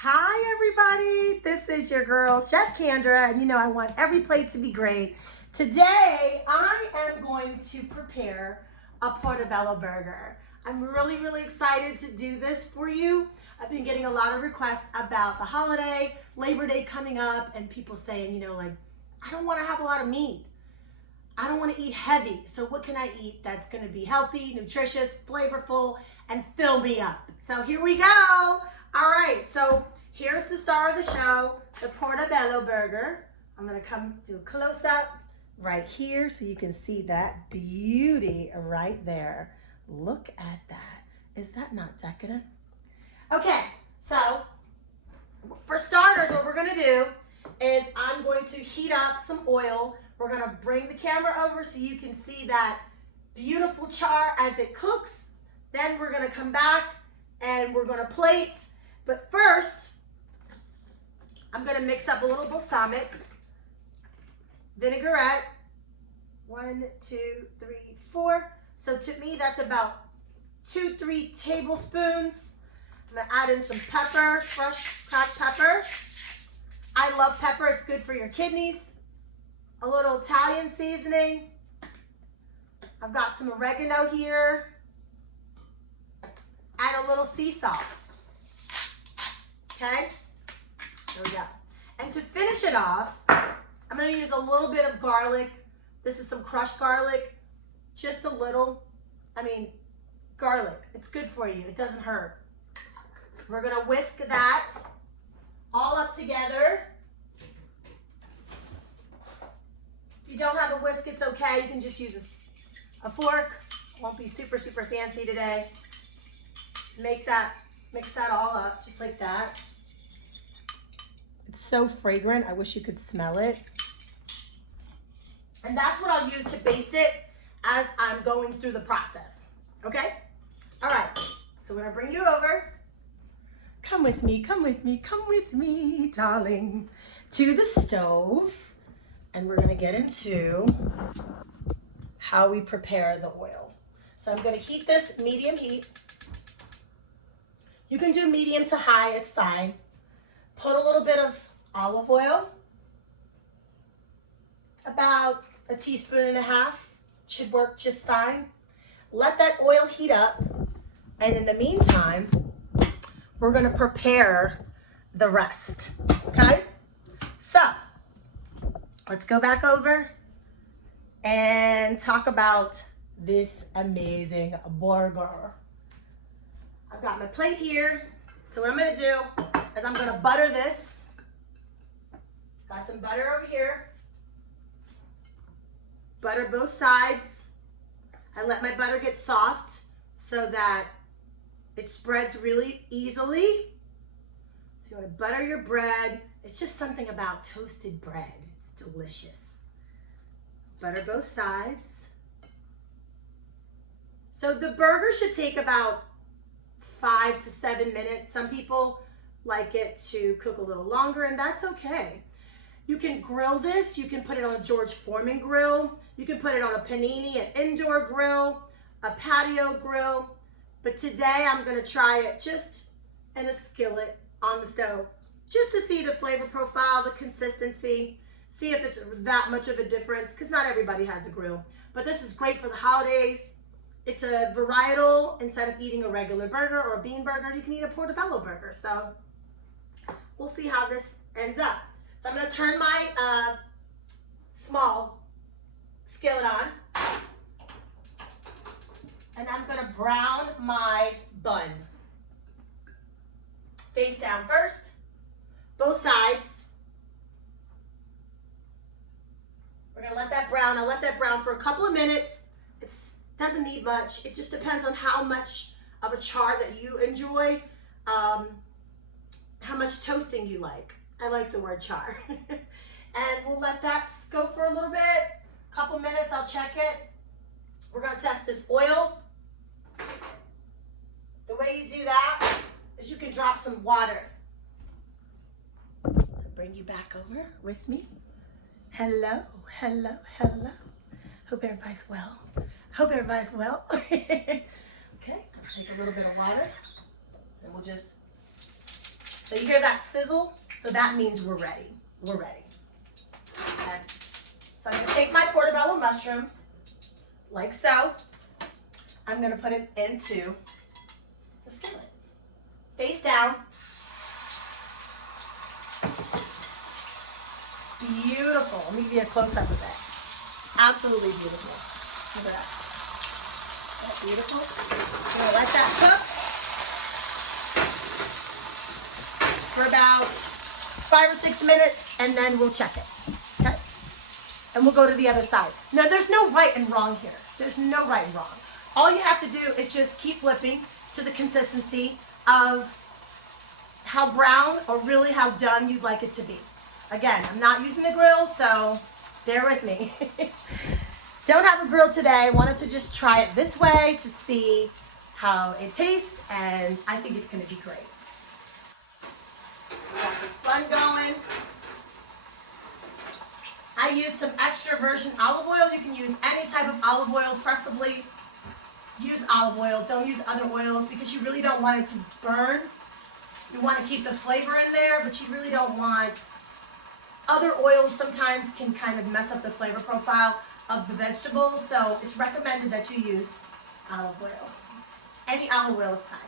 Hi everybody, this is your girl, Chef Candra, and you know I want every plate to be great. Today, I am going to prepare a Portabello Burger. I'm really excited to do this for you. I've been getting a lot of requests about the holiday, Labor Day coming up, and people saying, you know, like, I don't want to have a lot of meat. I don't want to eat heavy, so what can I eat that's going to be healthy, nutritious, flavorful, and fill me up? So here we go. All right, so here's the star of the show, the Portabello Burger. I'm going to come do a close-up right here so you can see that beauty right there. Look at that. Is that not decadent? Okay, so for starters, what we're going to do is I'm going to heat up some oil. We're going to bring the camera over so you can see that beautiful char as it cooks. Then we're going to come back and we're going to plate. But first, I'm going to mix up a little balsamic vinaigrette. 1, 2, 3, 4. So to me, that's about 2-3 tablespoons. I'm going to add in some pepper, fresh cracked pepper. I love pepper. It's good for your kidneys. A little Italian seasoning. I've got some oregano here. And a little sea salt. Okay? There we go. And to finish it off, I'm going to use a little bit of garlic. This is some crushed garlic. Just a little. I mean, garlic. It's good for you. It doesn't hurt. We're going to whisk that all up together. If you don't have a whisk, it's okay. You can just use a fork. It won't be super fancy today. Mix that all up just like that. It's so fragrant. I wish you could smell it. And that's what I'll use to baste it as I'm going through the process. Okay? All right. So we're going to bring you over. Come with me, darling, to the stove. And we're going to get into how we prepare the oil. So I'm going to heat this medium heat. You can do medium to high, it's fine. Put a little bit of olive oil, about 1.5 teaspoons, should work just fine. Let that oil heat up, and in the meantime, we're gonna prepare the rest, okay? So, let's go back over and talk about this amazing burger. I've got my plate here. So what I'm gonna do is I'm gonna butter this. Got some butter over here. Butter both sides. I let my butter get soft so that it spreads really easily. So you wanna butter your bread. It's just something about toasted bread. It's delicious. Butter both sides. So the burger should take about 5 to 7 minutes. Some people like it to cook a little longer, and that's okay. You can grill this. You can put it on a George Foreman grill. You can put it on a panini, an indoor grill, a patio grill. But today I'm going to try it just in a skillet on the stove, just to see the flavor profile, the consistency, see if it's that much of a difference, because not everybody has a grill. But this is great for the holidays. It's a varietal. Instead of eating a regular burger or a bean burger, you can eat a Portobello burger. So we'll see how this ends up. So I'm going to turn my small skillet on. And I'm going to brown my bun. Face down first. Both sides. We're going to let that brown. I'll let that brown for a couple of minutes. It doesn't need much. It just depends on how much of a char that you enjoy, how much toasting you like. I like the word char. And we'll let that go for a little bit, a couple minutes. I'll check it. We're going to test this oil. The way you do that is you can drop some water. I'll bring you back over with me. Hello. Hope everybody's well. Okay, I'll take a little bit of water and we'll just So you hear that sizzle? So that means we're ready. We're ready. Okay. So I'm going to take my Portobello mushroom, like so. I'm going to put it into the skillet. Face down. Beautiful. Let me give you a close-up of it. Absolutely beautiful. Look at that. Isn't that beautiful? I'm going to let that cook for about 5 or 6 minutes, and then we'll check it. Okay? And we'll go to the other side. Now, there's no right and wrong here. There's no right and wrong. All you have to do is just keep flipping to the consistency of how brown or really how done you'd like it to be. Again, I'm not using the grill, so bear with me. Don't have a grill today. I wanted to just try it this way to see how it tastes, and I think it's going to be great. Got this bun going. I use some extra virgin olive oil. You can use any type of olive oil, preferably use olive oil. Don't use other oils because you really don't want it to burn. You want to keep the flavor in there, but you really don't want other oils. Sometimes can kind of mess up the flavor profile of the vegetable, so it's recommended that you use olive oil. Any olive oil is fine.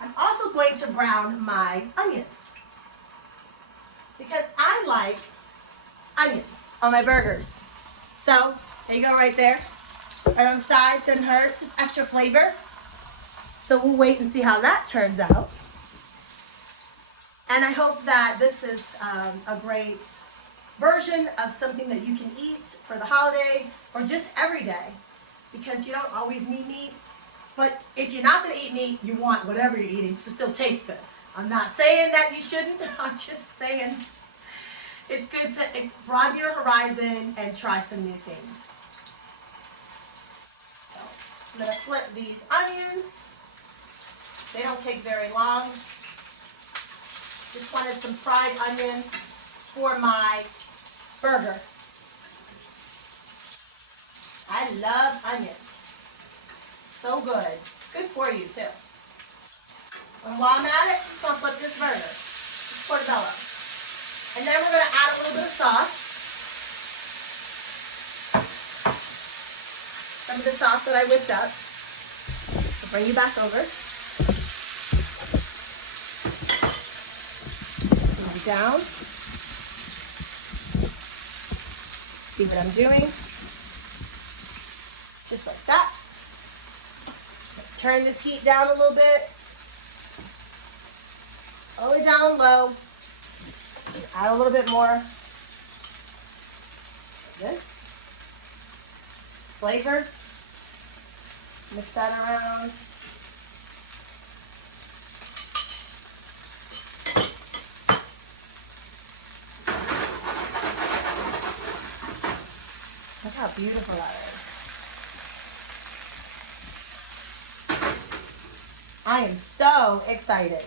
I'm also going to brown my onions because I like onions on my burgers. So there you go, right there, right on the side. Doesn't hurt, just extra flavor. So we'll wait and see how that turns out. And I hope that this is a great version of something that you can eat for the holiday or just every day, because you don't always need meat. But if you're not going to eat meat, you want whatever you're eating to still taste good. I'm not saying that you shouldn't. I'm just saying it's good to broaden your horizon and try some new things. So I'm going to flip these onions. They don't take very long. Just wanted some fried onion for my burger. I love onions. So good. Good for you too. And while I'm at it, I'm just going to flip this burger. This Portabello. And then we're going to add a little bit of sauce. Some of the sauce that I whipped up. I'll bring you back over. Move you down. See what I'm doing? Just like that. Turn this heat down a little bit. All the way down low. Add a little bit more. Like this. Flavor. Mix that around. Look how beautiful that is. I am so excited.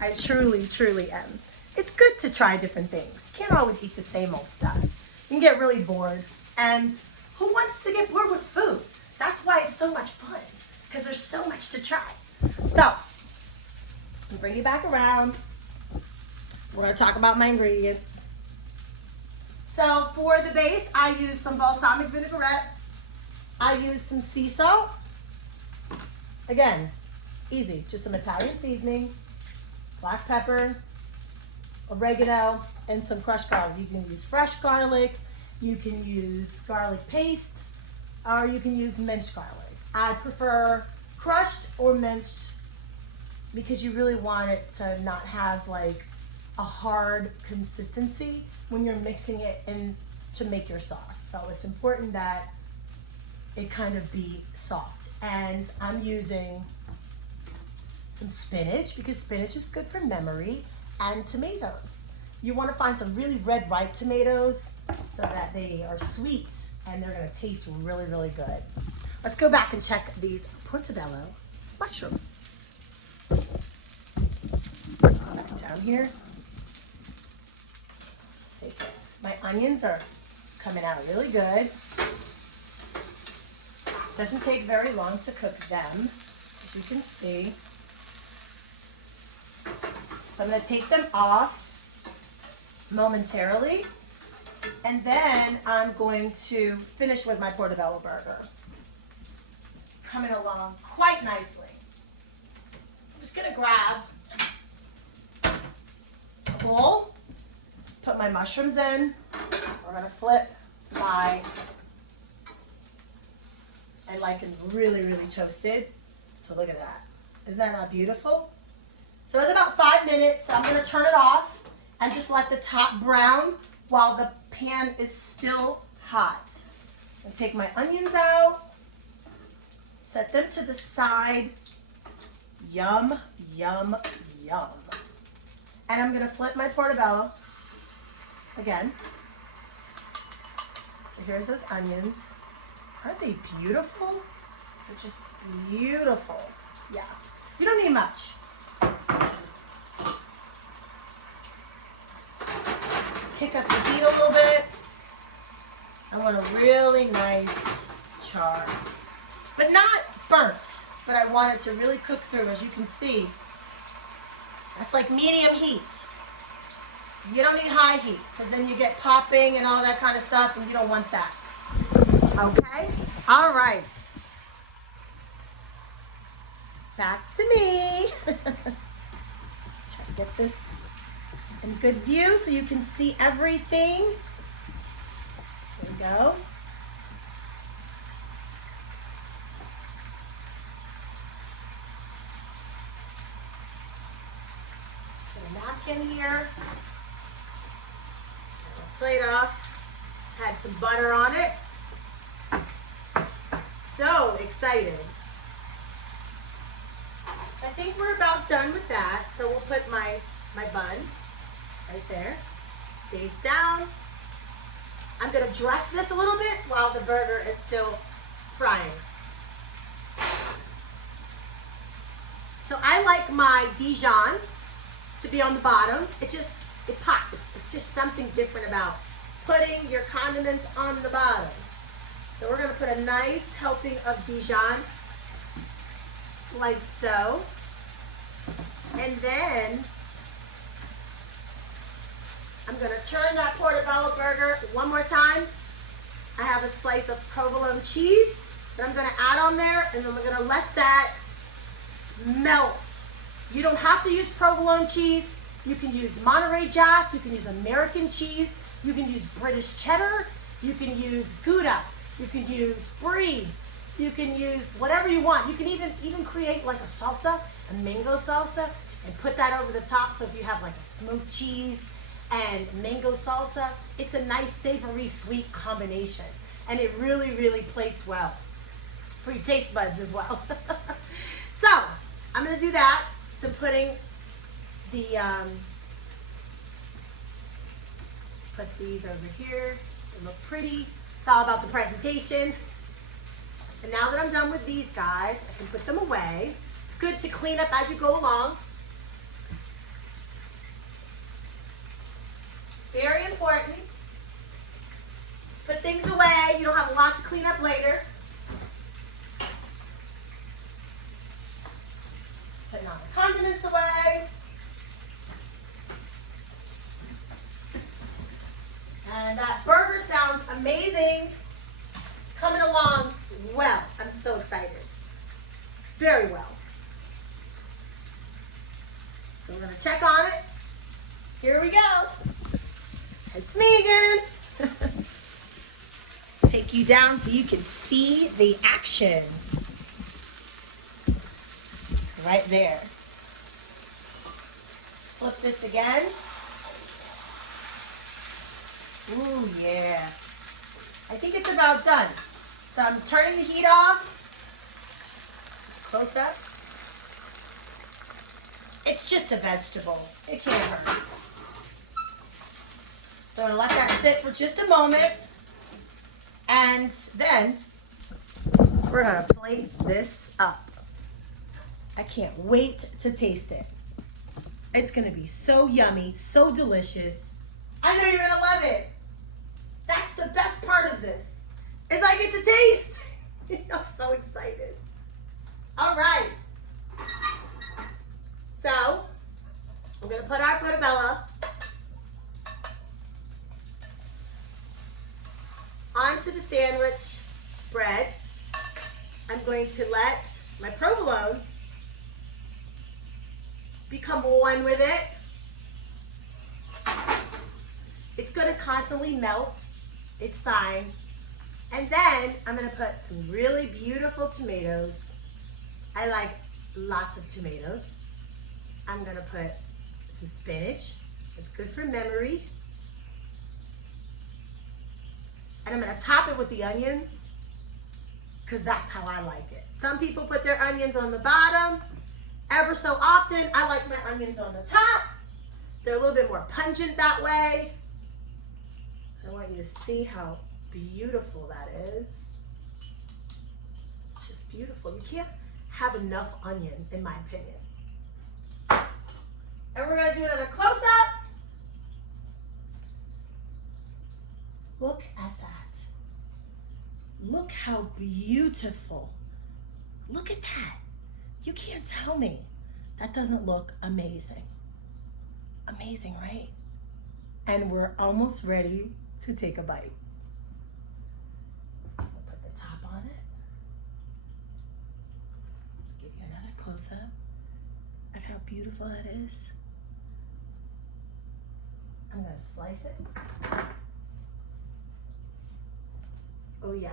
I truly, truly am. It's good to try different things. You can't always eat the same old stuff. You can get really bored. And who wants to get bored with food? That's why it's so much fun, because there's so much to try. So, I'll bring you back around. We're going to talk about my ingredients. So, for the base, I use some balsamic vinaigrette. I use some sea salt. Again, easy, just some Italian seasoning, black pepper, oregano, and some crushed garlic. You can use fresh garlic, you can use garlic paste, or you can use minced garlic. I prefer crushed or minced because you really want it to not have like a hard consistency when you're mixing it in to make your sauce. So it's important that it kind of be soft. And I'm using some spinach because spinach is good for memory, and tomatoes. You want to find some really red ripe tomatoes so that they are sweet and they're going to taste really, really good. Let's go back and check these Portobello mushroom. Back down here. See, my onions are coming out really good. Doesn't take very long to cook them. as you can see. So I'm going to take them off momentarily, and then I'm going to finish with my Portobello Burger. It's coming along quite nicely. I'm just going to grab a bowl, put my mushrooms in. We're going to flip my, I like them really, really toasted. So look at that. Isn't that not beautiful? So it's about 5 minutes. So I'm going to turn it off and just let the top brown while the pan is still hot. And take my onions out, set them to the side. Yum, yum, yum. And I'm going to flip my Portobello again. So here's those onions. Aren't they beautiful? They're just beautiful. Yeah, you don't need much. Kick up the heat a little bit. I want a really nice char, but not burnt, but I want it to really cook through. As you can see, that's like medium heat. You don't need high heat, because then you get popping and all that kind of stuff, and you don't want that. Okay? All right. Back to me. Let's try to get this in good view so you can see everything. There we go. Put a napkin here. Plate off. It's had some butter on it. So excited. I think we're about done with that. So we'll put my bun right there, face down. I'm gonna dress this a little bit while the burger is still frying. So I like my Dijon to be on the bottom. It pops. It's just something different about putting your condiments on the bottom. So we're gonna put a nice helping of Dijon, like so. And then I'm gonna turn that Portabello burger one more time. I have a slice of provolone cheese that I'm gonna add on there, and then we're gonna let that melt. You don't have to use provolone cheese. You can use Monterey Jack, you can use American cheese, you can use British cheddar, you can use Gouda, you can use brie, you can use whatever you want. You can even create like a salsa, a mango salsa, and put that over the top. So if you have like a smoked cheese and mango salsa, it's a nice savory sweet combination, and it really, really plates well for your taste buds as well. So I'm gonna do that. So putting the let's put these over here to look pretty. It's all about the presentation. And now that I'm done with these guys, I can put them away. It's good to clean up as you go along. Very important. Put things away. You don't have a lot to clean up later. Putting all the condiments away. And that burger sounds amazing. Coming along well. I'm so excited. Very well. So we're going to check on it. Here we go. It's me again. Take you down so you can see the action. Right there. Let's flip this again. Ooh, yeah. I think it's about done. So I'm turning the heat off. Close up. It's just a vegetable. It can't hurt. So I'm gonna let that sit for just a moment. And then we're gonna plate this up. I can't wait to taste it. It's gonna be so yummy, so delicious. I know you're gonna love it. That's the best part of this, is I get to taste. I'm so excited. All right, So, we're gonna put our portobello onto the sandwich bread. I'm going to let my provolone become one with it. It's gonna constantly melt. It's fine. And then I'm gonna put some really beautiful tomatoes. I like lots of tomatoes. I'm gonna put some spinach. It's good for memory. And I'm gonna top it with the onions, because that's how I like it. Some people put their onions on the bottom. Ever so often, I like my onions on the top. They're a little bit more pungent that way. I want you to see how beautiful that is. It's just beautiful. You can't have enough onion, in my opinion. And we're gonna do another close-up. Look at that. Look how beautiful. Look at that. You can't tell me that doesn't look amazing. Amazing, right? And we're almost ready to take a bite. We'll put the top on it. Let's give you another close-up of how beautiful that is. I'm gonna slice it. Oh yeah,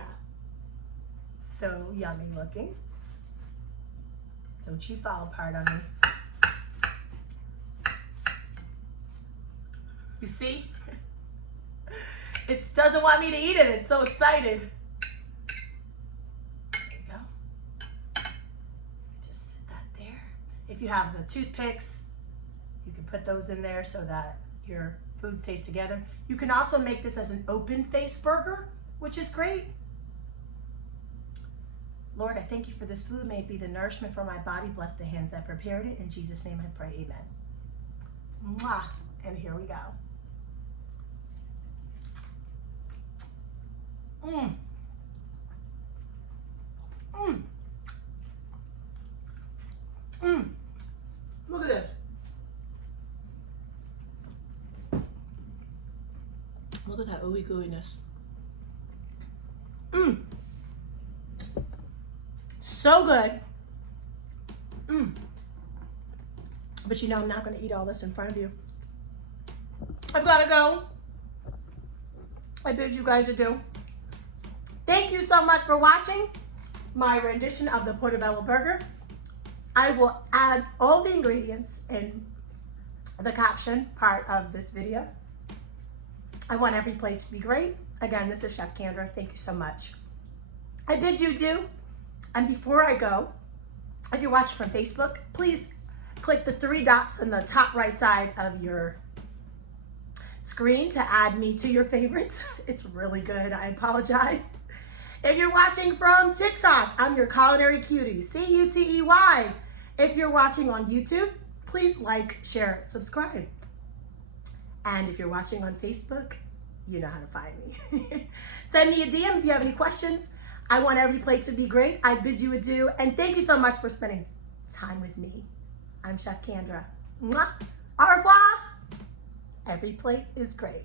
so yummy looking. Don't you fall apart on me. You see? It doesn't want me to eat it. It's so excited. There you go. Just sit that there. If you have the toothpicks, you can put those in there so that your food stays together. You can also make this as an open-faced burger, which is great. Lord, I thank you for this food. May it be the nourishment for my body. Bless the hands that prepared it. In Jesus' name I pray, amen. Mwah. And here we go. Mmm. Mmm. Mmm. Look at this. Look at that ooey gooiness. Mmm. So good. Mmm. But you know I'm not going to eat all this in front of you. I've got to go. I bid you guys adieu. Thank you so much for watching my rendition of the Portabello Burger. I will add all the ingredients in the caption part of this video. I want every plate to be great. Again, this is Chef Candra. Thank you so much. I bid you adieu. And before I go, if you're watching from Facebook, please click the 3 dots in the top right side of your screen to add me to your favorites. It's really good. I apologize. If you're watching from TikTok, I'm your culinary cutie, C-U-T-E-Y. If you're watching on YouTube, please like, share, subscribe. And if you're watching on Facebook, you know how to find me. Send me a DM if you have any questions. I want every plate to be great. I bid you adieu. And thank you so much for spending time with me. I'm Chef Candra. Mwah. Au revoir. Every plate is great.